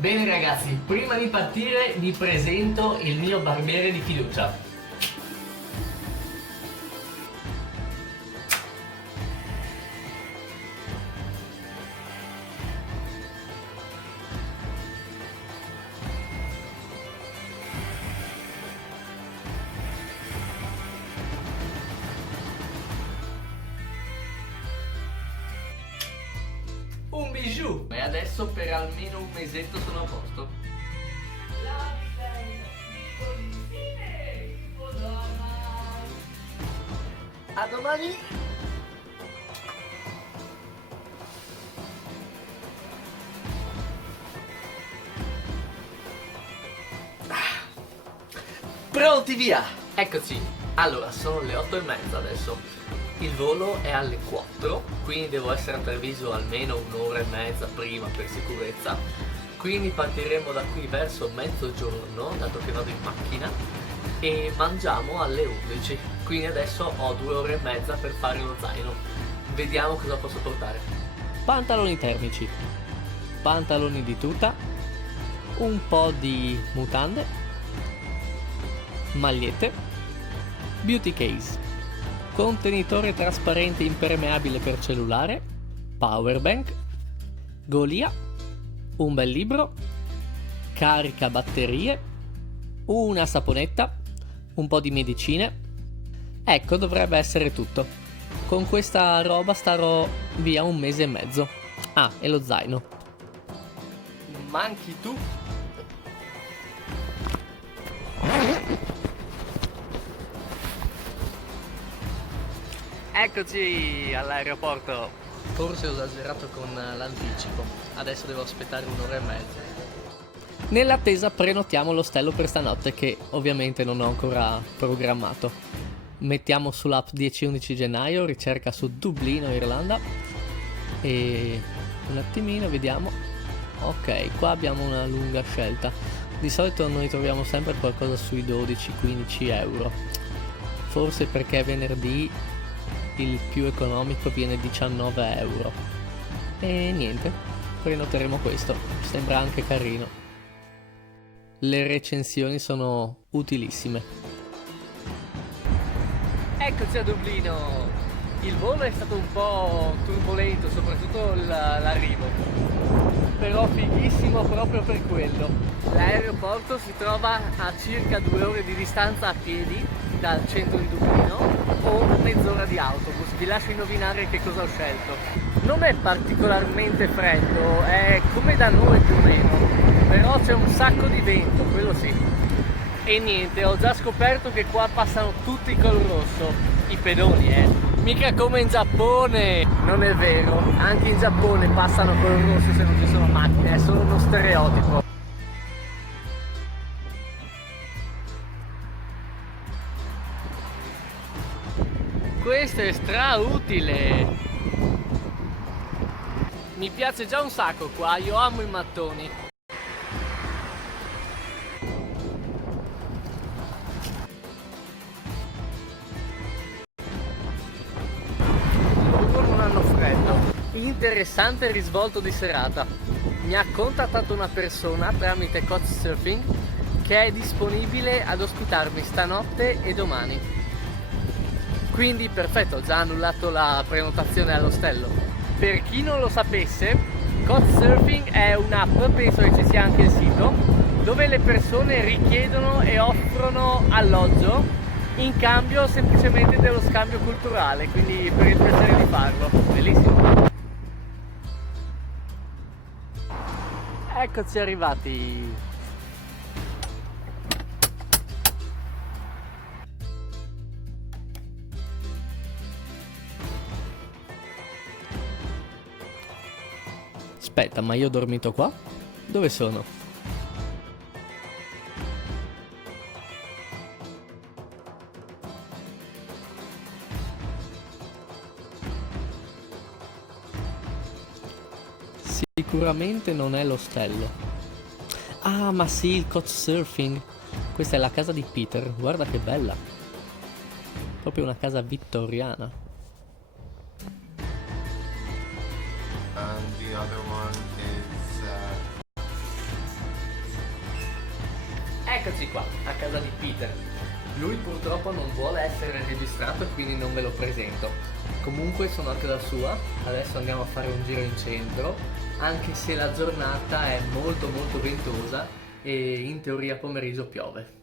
Bene ragazzi, prima di partire vi presento il mio barbiere di fiducia. Un bijou! E adesso per almeno un mesetto sono a posto. A domani! Pronti via! Eccoci! Allora, sono le 8:30 adesso. Il volo è alle 4, quindi devo essere a Treviso almeno un'ora e mezza prima per sicurezza. Quindi partiremo da qui verso mezzogiorno, dato che vado in macchina, e mangiamo alle 11. Quindi adesso ho 2 ore e mezza per fare lo zaino. Vediamo cosa posso portare. Pantaloni termici, pantaloni di tuta, un po' di mutande, magliette, beauty case, contenitore trasparente impermeabile per cellulare, power bank, golia, un bel libro, carica batterie, una saponetta, un po' di medicine. Ecco, dovrebbe essere tutto. Con questa roba starò via un mese e mezzo. Ah, e lo zaino. Manchi tu? Eccoci all'aeroporto. Forse ho esagerato con l'anticipo. Adesso devo aspettare un'ora e mezza. Nell'attesa prenotiamo l'ostello per stanotte, che ovviamente non ho ancora programmato. Mettiamo sull'app 10-11 gennaio, ricerca su Dublino, Irlanda. E un attimino, vediamo. Ok, qua abbiamo una lunga scelta. Di solito noi troviamo sempre qualcosa sui 12-15 euro. Forse perché è venerdì il più economico viene 19 euro. E niente, prenoteremo questo. Sembra anche carino. Le recensioni sono utilissime. Eccoci a Dublino. Il volo è stato un po' turbolento, soprattutto l'arrivo, però fighissimo proprio per quello. L'aeroporto si trova a circa 2 ore di distanza a piedi dal centro di Dublino o mezz'ora di autobus. Vi lascio indovinare che cosa ho scelto. Non è particolarmente freddo, è come da noi più o meno, però c'è un sacco di vento, quello sì. E niente, ho già scoperto che qua passano tutti col rosso, i pedoni, mica come in Giappone. Non è vero, anche in Giappone passano col rosso se non ci sono macchine, è solo uno stereotipo. Questo è strautile. Mi piace già un sacco qua, io amo i mattoni. Loro non hanno freddo. Interessante risvolto di serata. Mi ha contattato una persona tramite Couchsurfing che è disponibile ad ospitarmi stanotte e domani. Quindi perfetto, ho già annullato la prenotazione all'ostello. Per chi non lo sapesse, Couchsurfing è un'app, penso che ci sia anche il sito, dove le persone richiedono e offrono alloggio in cambio semplicemente dello scambio culturale, quindi per il piacere di farlo. Bellissimo. Eccoci arrivati. Aspetta, ma io ho dormito qua? Dove sono? Sicuramente non è l'ostello. Ah, ma sì, il Couchsurfing. Questa è la casa di Peter, guarda che bella. Proprio una casa vittoriana. And the other one is Eccoci qua, a casa di Peter. Lui purtroppo non vuole essere registrato e quindi non ve lo presento. Comunque sono a casa sua, adesso andiamo a fare un giro in centro, anche se la giornata è molto ventosa e in teoria pomeriggio piove.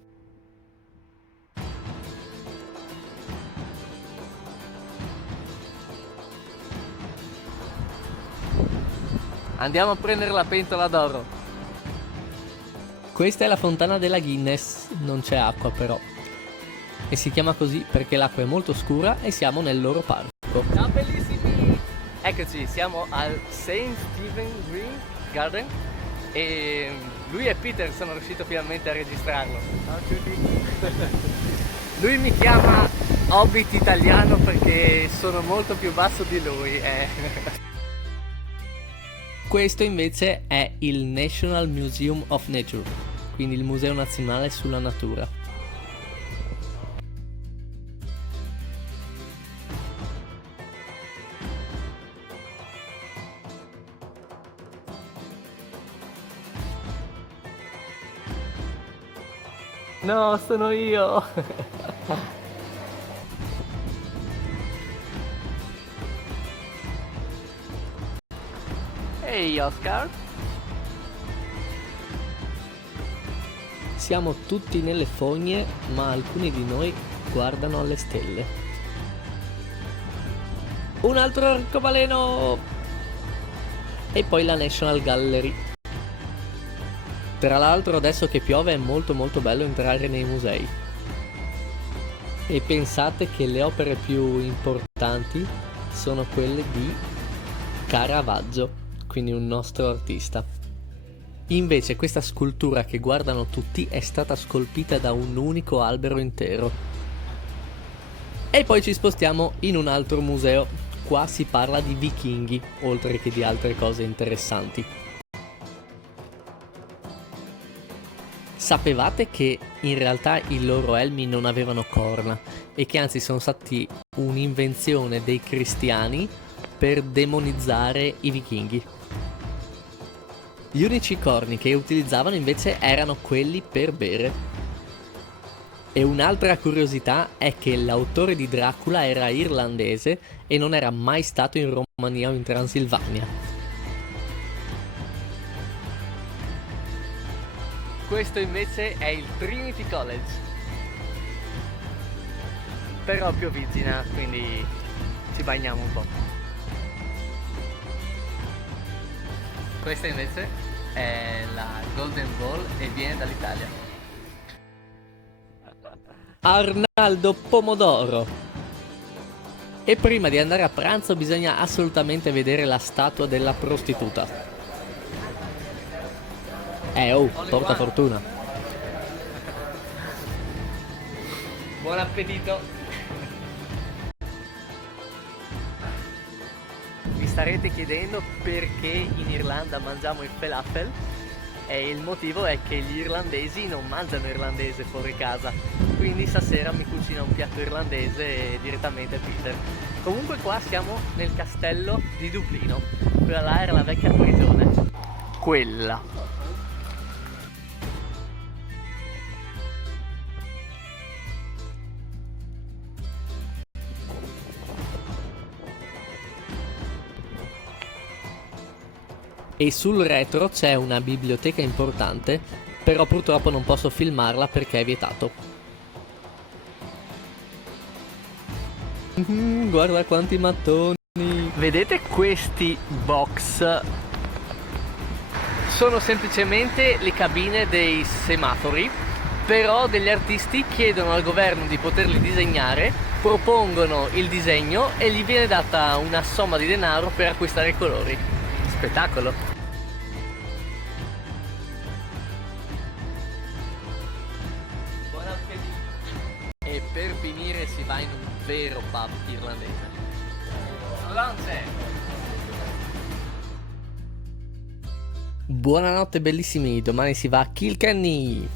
Andiamo a prendere la pentola d'oro. Questa è la fontana della Guinness, non c'è acqua però. E si chiama così perché l'acqua è molto scura e siamo nel loro parco. Ciao bellissimi! Eccoci, siamo al St. Stephen Green Garden e lui e Peter sono riuscito finalmente a registrarlo. Ciao a tutti! Lui mi chiama Hobbit italiano perché sono molto più basso di lui. Questo invece è il National Museum of Nature, quindi il Museo Nazionale sulla Natura. No, sono io! Ehi Oscar! Siamo tutti nelle fogne, ma alcuni di noi guardano alle stelle. Un altro arcobaleno! E poi la National Gallery. Tra l'altro adesso che piove è molto bello entrare nei musei. E pensate che le opere più importanti sono quelle di Caravaggio, quindi un nostro artista. Invece questa scultura che guardano tutti è stata scolpita da un unico albero intero. E poi ci spostiamo in un altro museo. Qua si parla di vichinghi, oltre che di altre cose interessanti. Sapevate che in realtà i loro elmi non avevano corna e che anzi sono stati un'invenzione dei cristiani per demonizzare i vichinghi? Gli unici corni che utilizzavano invece erano quelli per bere. E un'altra curiosità è che l'autore di Dracula era irlandese e non era mai stato in Romania o in Transilvania. Questo invece è il Trinity College. Però pioviggina, quindi ci bagniamo un po'. Questa invece è la Golden Ball e viene dall'Italia. Arnaldo Pomodoro. E prima di andare a pranzo bisogna assolutamente vedere la statua della prostituta. Porta fortuna. Buon appetito! Vi starete chiedendo perché in Irlanda mangiamo il falafel e il motivo è che gli irlandesi non mangiano irlandese fuori casa, quindi stasera mi cucina un piatto irlandese direttamente Peter. Comunque qua siamo nel castello di Dublino, quella là era la vecchia prigione. Quella. E sul retro c'è una biblioteca importante, però purtroppo non posso filmarla perché è vietato. Guarda quanti mattoni! Vedete questi box? Sono semplicemente le cabine dei semafori, però degli artisti chiedono al governo di poterli disegnare, propongono il disegno e gli viene data una somma di denaro per acquistare i colori. Spettacolo! Buon appetito! E per finire si va in un vero pub irlandese. Lance! Buonanotte bellissimi, domani si va a Kilkenny!